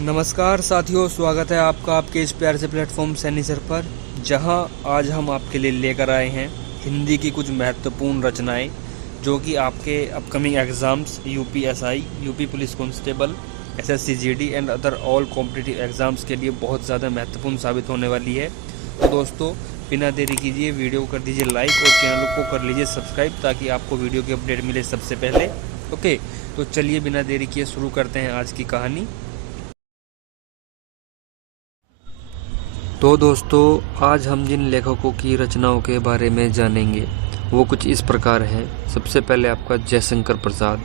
नमस्कार साथियों, स्वागत है आपका आपके इस प्यार से प्लेटफॉर्म सैनी सर पर, जहां आज हम आपके लिए लेकर आए हैं हिंदी की कुछ महत्वपूर्ण रचनाएं जो कि आपके upcoming exams UPSI, UP police constable, SSC GD and other all competitive exams के लिए बहुत ज़्यादा महत्वपूर्ण साबित होने वाली है। तो दोस्तों, बिना देरी कीजिए वीडियो को कर दीजिए लाइक और चैनल को कर लीजिए सब्सक्राइब ताकि आपको वीडियो की अपडेट मिले सबसे पहले। ओके, तो चलिए बिना देरी किए शुरू करते हैं आज की कहानी। तो दोस्तों, आज हम जिन लेखकों की रचनाओं के बारे में जानेंगे वो कुछ इस प्रकार हैं। सबसे पहले आपका जयशंकर प्रसाद,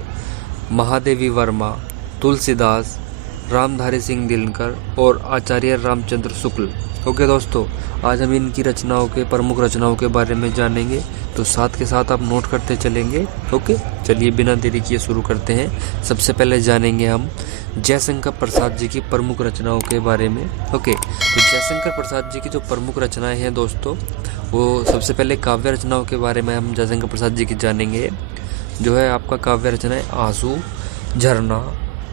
महादेवी वर्मा, तुलसीदास, रामधारी सिंह दिनकर और आचार्य रामचंद्र शुक्ल। ओके दोस्तों, आज हम इनकी रचनाओं के प्रमुख रचनाओं के बारे में जानेंगे, तो साथ के साथ आप नोट करते चलेंगे। ओके, चलिए बिना देरी किए शुरू करते हैं। सबसे पहले जानेंगे हम जयशंकर प्रसाद जी की प्रमुख रचनाओं के बारे में। ओके, तो जयशंकर प्रसाद जी की जो प्रमुख रचनाएं हैं दोस्तों, वो सबसे पहले काव्य रचनाओं के बारे में हम जयशंकर प्रसाद जी की जानेंगे। जो है आपका काव्य रचनाएं आंसू, झरना,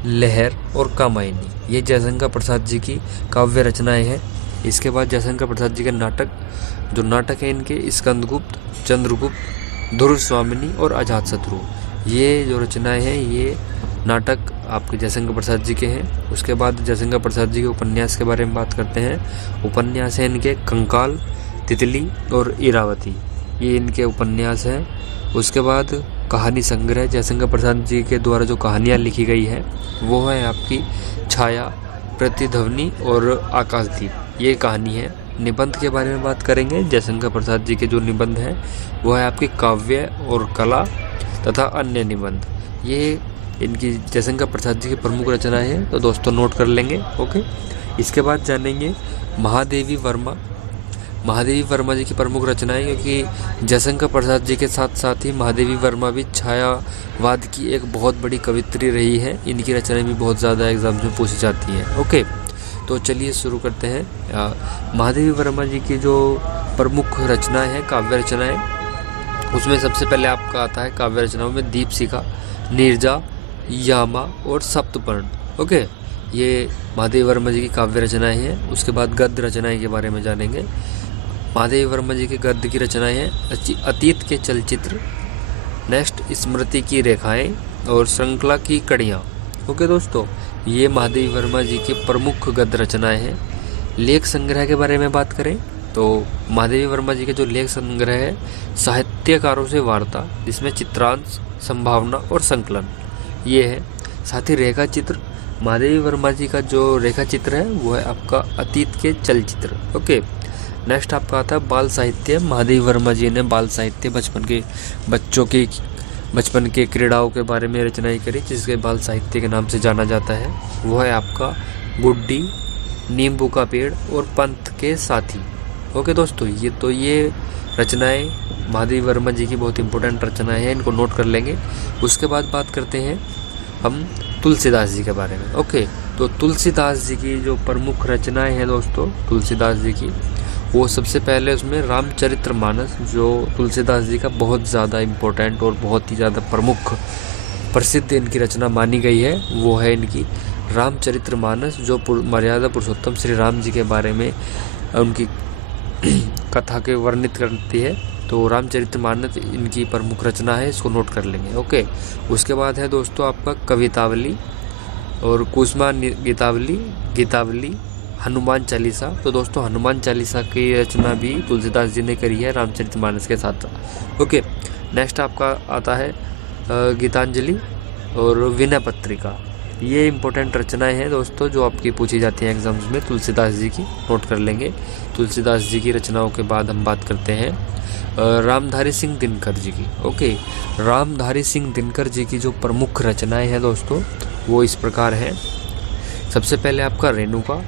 लहर और कामायनी, ये जयशंकर प्रसाद जी की काव्य रचनाएं हैं। इसके बाद जयशंकर प्रसाद जी के नाटक, जो नाटक है इनके स्कंदगुप्त, चंद्रगुप्त, ध्रुव स्वामिनी और अजातशत्रु, ये जो रचनाएं हैं ये नाटक आपके जयशंकर प्रसाद जी के हैं। उसके बाद जयशंकर प्रसाद जी के उपन्यास के बारे में बात करते हैं। उपन्यास है इनके कंकाल, तितली और इरावती, ये इनके उपन्यास हैं। उसके बाद कहानी संग्रह, जयशंकर प्रसाद जी के द्वारा जो कहानियाँ लिखी गई है वो है आपकी छाया, प्रतिध्वनि और आकाशदीप, ये कहानी है। निबंध के बारे में बात करेंगे। जयशंकर प्रसाद जी के जो निबंध हैं वो है आपकी काव्य और कला तथा अन्य निबंध, ये इनकी जयशंकर प्रसाद जी की प्रमुख रचनाएं हैं। तो दोस्तों नोट कर लेंगे। ओके, इसके बाद जानेंगे महादेवी वर्मा। महादेवी वर्मा जी की प्रमुख रचनाएं, क्योंकि जयशंकर प्रसाद जी के साथ साथ ही महादेवी वर्मा भी छायावाद की एक बहुत बड़ी कवित्री रही है। इनकी रचनाएं भी बहुत ज़्यादा एग्जाम्स में पूछी जाती हैं। ओके, तो चलिए शुरू करते हैं। महादेवी वर्मा जी की जो प्रमुख रचनाएं हैं, काव्य रचनाएं, उसमें सबसे पहले आपका आता है काव्य रचनाओं में दीपशिखा, नीरजा, यामा और सप्तपर्ण। ओके, ये महादेवी वर्मा जी की काव्य रचनाएं हैं। उसके बाद गद्य रचनाएं के बारे में जानेंगे। महादेवी वर्मा जी के गद्य की रचनाएं हैं अतीत के चलचित्र, नेक्स्ट स्मृति की रेखाएं और श्रृंखला की कड़ियाँ। ओके दोस्तों, ये महादेवी वर्मा जी की प्रमुख गद्य रचनाएं हैं। लेख संग्रह के बारे में बात करें तो महादेवी वर्मा जी के जो लेख संग्रह है साहित्यकारों से वार्ता, जिसमें चित्रांश, संभावना और संकलन, ये है। साथ ही रेखा चित्र, महादेवी वर्मा जी का जो रेखा चित्र है वो है आपका अतीत के चलचित्र। ओके, नेक्स्ट आपका आता है बाल साहित्य। महादेवी वर्मा जी ने बाल साहित्य, बचपन के क्रीड़ाओं के बारे में रचनाएं करी, जिसके बाल साहित्य के नाम से जाना जाता है। वो है आपका गुड्डी, नींबू का पेड़ और पंथ के साथी। ओके दोस्तों, ये रचनाएं महादेवी वर्मा जी की बहुत इंपॉर्टेंट रचनाएं हैं, इनको नोट कर लेंगे। उसके बाद बात करते हैं हम तुलसीदास जी के बारे में। ओके, तो तुलसीदास जी की जो प्रमुख रचनाएं हैं दोस्तों, तुलसीदास जी की, वो सबसे पहले उसमें रामचरितमानस, जो तुलसीदास जी का बहुत ज़्यादा इम्पोर्टेंट और बहुत ही ज़्यादा प्रमुख प्रसिद्ध इनकी रचना मानी गई है, वो है इनकी रामचरितमानस, जो मर्यादा पुरुषोत्तम श्री राम जी के बारे में उनकी कथा के वर्णित करती है। तो रामचरितमानस इनकी प्रमुख रचना है, इसको नोट कर लेंगे। ओके, उसके बाद है दोस्तों आपका कवितावली और कुसुमा गीतावली, हनुमान चालीसा। तो दोस्तों हनुमान चालीसा की रचना भी तुलसीदास जी ने करी है रामचरितमानस के साथ। ओके, नेक्स्ट आपका आता है गीतांजलि और विनय पत्रिका, ये इंपॉर्टेंट रचनाएं हैं दोस्तों जो आपकी पूछी जाती हैं एग्जाम्स में, तुलसीदास जी की, नोट कर लेंगे। तुलसीदास जी की रचनाओं के बाद हम बात करते हैं रामधारी सिंह दिनकर जी की। ओके, रामधारी सिंह दिनकर जी की जो प्रमुख रचनाएं हैं दोस्तों वो इस प्रकार हैं। सबसे पहले आपका रेणुका,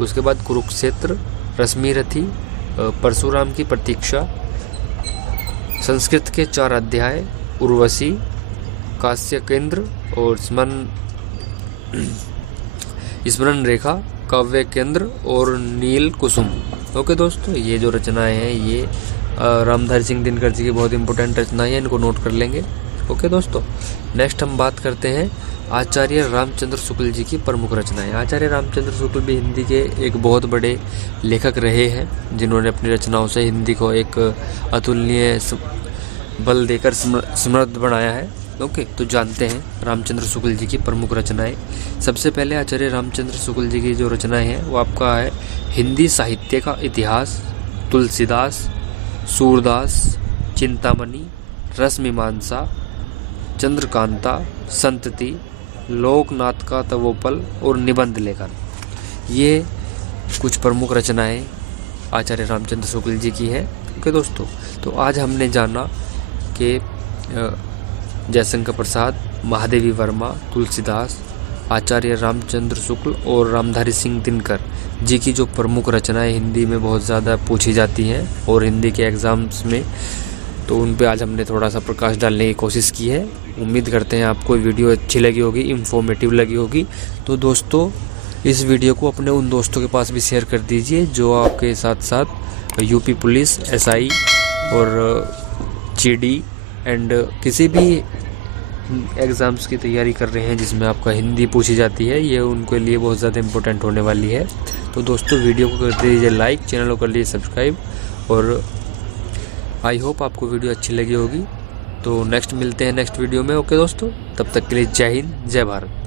उसके बाद कुरुक्षेत्र, रश्मिरथी, परशुराम की प्रतीक्षा, संस्कृत के 4 अध्याय, उर्वशी, काश्य केंद्र और स्मरण रेखा, काव्य केंद्र और नील कुसुम। ओके दोस्तों, ये जो रचनाएं हैं ये रामधारी सिंह दिनकर जी की बहुत इंपॉर्टेंट रचनाएं हैं, इनको नोट कर लेंगे। ओके दोस्तों, नेक्स्ट हम बात करते हैं आचार्य रामचंद्र शुक्ल जी की प्रमुख रचनाएं। आचार्य रामचंद्र शुक्ल भी हिंदी के एक बहुत बड़े लेखक रहे हैं, जिन्होंने अपनी रचनाओं से हिंदी को एक अतुलनीय बल देकर समृद्ध बनाया है। ओके, तो जानते हैं रामचंद्र शुक्ल जी की प्रमुख रचनाएं। सबसे पहले आचार्य रामचंद्र शुक्ल जी की जो रचनाएं हैं वो आपका है हिंदी साहित्य का इतिहास, तुलसीदास, सूरदास, चिंतामणि, रसमीमांसा, चंद्रकांता, संतति, लोकनाथ का तवोपल और निबंध लेखन। ये कुछ प्रमुख रचनाएं आचार्य रामचंद्र शुक्ल जी की हैं। ओके दोस्तों, तो आज हमने जाना कि जयशंकर प्रसाद, महादेवी वर्मा, तुलसीदास, आचार्य रामचंद्र शुक्ल और रामधारी सिंह दिनकर जी की जो प्रमुख रचनाएं हिंदी में बहुत ज़्यादा पूछी जाती हैं और हिंदी के एग्ज़ाम्स में, तो उन पे आज हमने थोड़ा सा प्रकाश डालने की कोशिश की है। उम्मीद करते हैं आपको वीडियो अच्छी लगी होगी, इन्फॉर्मेटिव लगी होगी। तो दोस्तों, इस वीडियो को अपने उन दोस्तों के पास भी शेयर कर दीजिए जो आपके साथ साथ यूपी पुलिस, एसआई और जीडी एंड किसी भी एग्ज़ाम्स की तैयारी कर रहे हैं जिसमें आपका हिंदी पूछी जाती है। ये उनके लिए बहुत ज़्यादा इम्पोर्टेंट होने वाली है। तो दोस्तों, वीडियो को कर दीजिए लाइक, चैनल को कर लीजिए सब्सक्राइब और आई होप आपको वीडियो अच्छी लगी होगी। तो नेक्स्ट मिलते हैं नेक्स्ट वीडियो में। ओके दोस्तों, तब तक के लिए जय हिंद, जय भारत।